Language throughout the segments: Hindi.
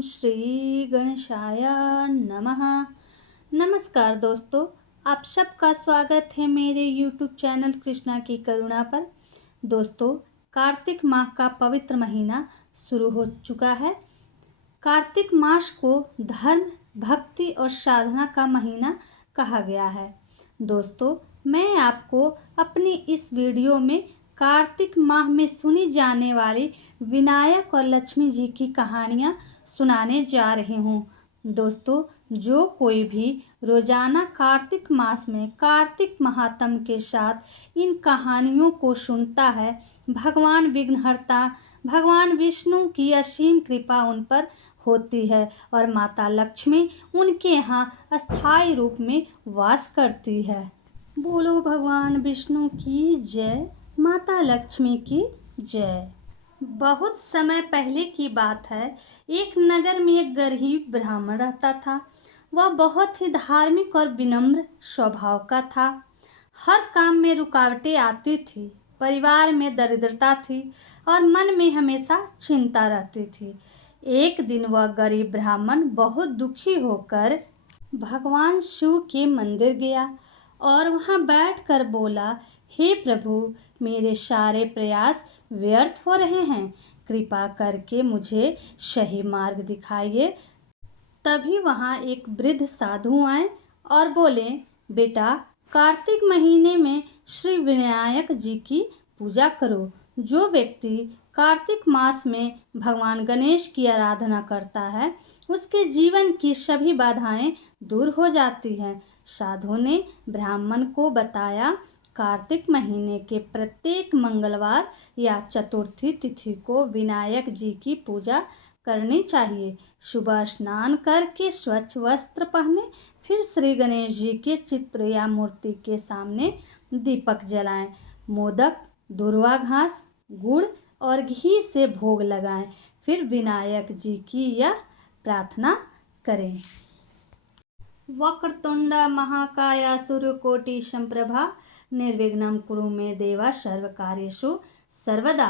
श्री गणेशाय नमः। नमस्कार दोस्तों, आप सबका स्वागत है मेरे YouTube चैनल कृष्णा की करुणा पर। दोस्तों, कार्तिक माह का पवित्र महीना शुरू हो चुका है। कार्तिक मास को धर्म, भक्ति और साधना का महीना कहा गया है। दोस्तों, मैं आपको अपनी इस वीडियो में कार्तिक माह में सुनी जाने वाली विनायक और लक्ष्मी जी की कहानियाँ सुनाने जा रही हूँ। दोस्तों, जो कोई भी रोजाना कार्तिक मास में कार्तिक महात्म के साथ इन कहानियों को सुनता है, भगवान विघ्नहर्ता भगवान विष्णु की असीम कृपा उन पर होती है और माता लक्ष्मी उनके यहाँ अस्थायी रूप में वास करती है। बोलो भगवान विष्णु की जय, माता लक्ष्मी की जय। बहुत समय पहले की बात है। एक नगर में एक गरीब ब्राह्मण रहता था। वह बहुत ही धार्मिक और विनम्र स्वभाव का था। हर काम में रुकावटें आती थी, परिवार में दरिद्रता थी और मन में हमेशा चिंता रहती थी। एक दिन वह गरीब ब्राह्मण बहुत दुखी होकर भगवान शिव के मंदिर गया और वहां बैठकर बोला, हे प्रभु, मेरे सारे प्रयास व्यर्थ हो रहे हैं, कृपा करके मुझे सही मार्ग दिखाइए। तभी वहां एक वृद्ध साधु आए और बोले, बेटा, कार्तिक महीने में श्री विनायक जी की पूजा करो। जो व्यक्ति कार्तिक मास में भगवान गणेश की आराधना करता है, उसके जीवन की सभी बाधाएं दूर हो जाती हैं। साधु ने ब्राह्मण को बताया, कार्तिक महीने के प्रत्येक मंगलवार या चतुर्थी तिथि को विनायक जी की पूजा करनी चाहिए। सुबह स्नान करके स्वच्छ वस्त्र पहने, फिर श्री गणेश जी के चित्र या मूर्ति के सामने दीपक जलाएं। मोदक, दुर्वा घास, गुड़ और घी से भोग लगाएं। फिर विनायक जी की यह प्रार्थना करें, वक्रतुंड महाकाय सूर्यकोटि संप्रभा, निर्विघ्नं कुरु मे देवा सर्वकार्येषु सर्वदा।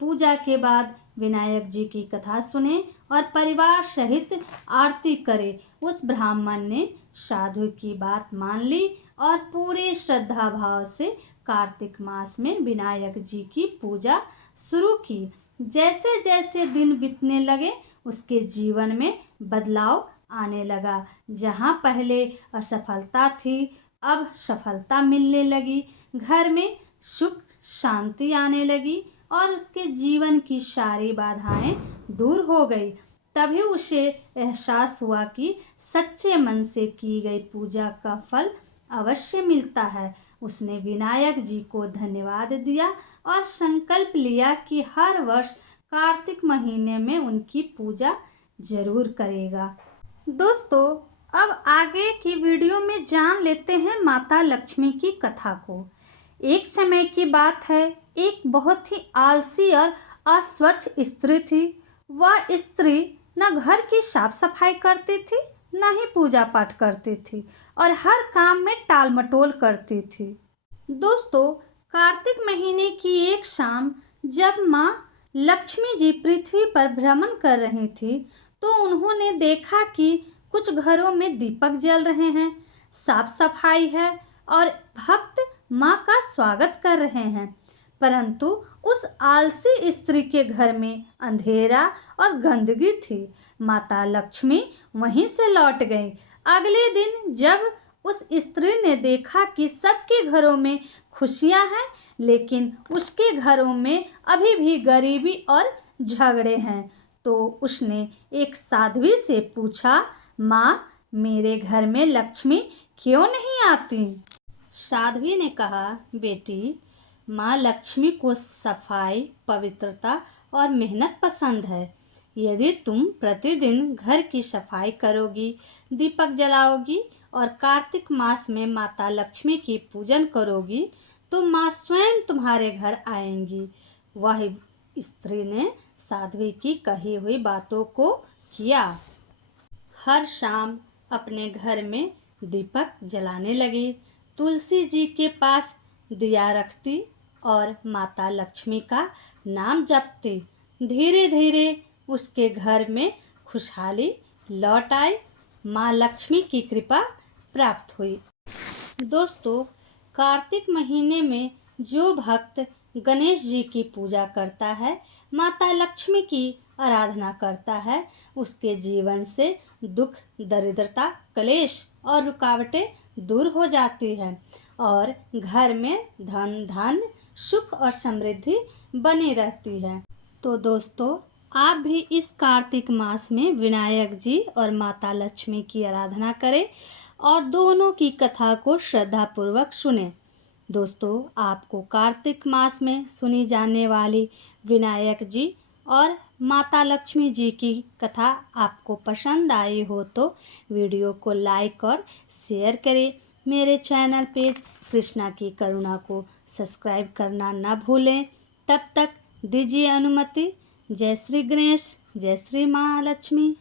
पूजा के बाद विनायक जी की कथा सुने और परिवार सहित आरती करे। उस ब्राह्मण ने साधु की बात मान ली और पूरे श्रद्धा भाव से कार्तिक मास में विनायक जी की पूजा शुरू की। जैसे जैसे दिन बीतने लगे, उसके जीवन में बदलाव आने लगा। जहाँ पहले असफलता थी, अब सफलता मिलने लगी। घर में सुख शांति आने लगी और उसके जीवन की सारी बाधाएं दूर हो गई। तभी उसे एहसास हुआ कि सच्चे मन से की गई पूजा का फल अवश्य मिलता है। उसने विनायक जी को धन्यवाद दिया और संकल्प लिया कि हर वर्ष कार्तिक महीने में उनकी पूजा जरूर करेगा। दोस्तों, अब आगे की वीडियो में जान लेते हैं माता लक्ष्मी की कथा को। एक समय की बात है, एक बहुत ही आलसी और अस्वच्छ स्त्री थी। वह स्त्री न घर की साफ सफाई करती थी, न ही पूजा पाठ करती थी और हर काम में टाल मटोल करती थी। दोस्तों, कार्तिक महीने की एक शाम जब माँ लक्ष्मी जी पृथ्वी पर भ्रमण कर रही थी, तो उन्होंने देखा कि कुछ घरों में दीपक जल रहे हैं, साफ सफाई है और भक्त माँ का स्वागत कर रहे हैं। परंतु उस आलसी स्त्री के घर में अंधेरा और गंदगी थी। माता लक्ष्मी वहीं से लौट गई। अगले दिन जब उस स्त्री ने देखा कि सबके घरों में खुशियां हैं, लेकिन उसके घरों में अभी भी गरीबी और झगड़े हैं, तो उसने एक साध्वी से पूछा, माँ, मेरे घर में लक्ष्मी क्यों नहीं आती? साध्वी ने कहा, बेटी, माँ लक्ष्मी को सफाई, पवित्रता और मेहनत पसंद है। यदि तुम प्रतिदिन घर की सफाई करोगी, दीपक जलाओगी और कार्तिक मास में माता लक्ष्मी की पूजन करोगी, तो माँ स्वयं तुम्हारे घर आएंगी। वह स्त्री ने साध्वी की कही हुई बातों को किया। हर शाम अपने घर में दीपक जलाने लगी, तुलसी जी के पास दिया रखती और माता लक्ष्मी का नाम जपती। धीरे धीरे उसके घर में खुशहाली लौट आई, माँ लक्ष्मी की कृपा प्राप्त हुई। दोस्तों, कार्तिक महीने में जो भक्त गणेश जी की पूजा करता है, माता लक्ष्मी की आराधना करता है, उसके जीवन से दुख, दरिद्रता, क्लेश और रुकावटें दूर हो जाती है और घर में धन धान्य, सुख और समृद्धि बनी रहती है। तो दोस्तों, आप भी इस कार्तिक मास में विनायक जी और माता लक्ष्मी की आराधना करें और दोनों की कथा को श्रद्धापूर्वक सुनें। दोस्तों, आपको कार्तिक मास में सुनी जाने वाली विनायक जी और माता लक्ष्मी जी की कथा आपको पसंद आई हो तो वीडियो को लाइक और शेयर करें। मेरे चैनल पेज कृष्णा की करुणा को सब्सक्राइब करना न भूलें। तब तक दीजिए अनुमति। जय श्री गणेश, जय श्री माँ लक्ष्मी।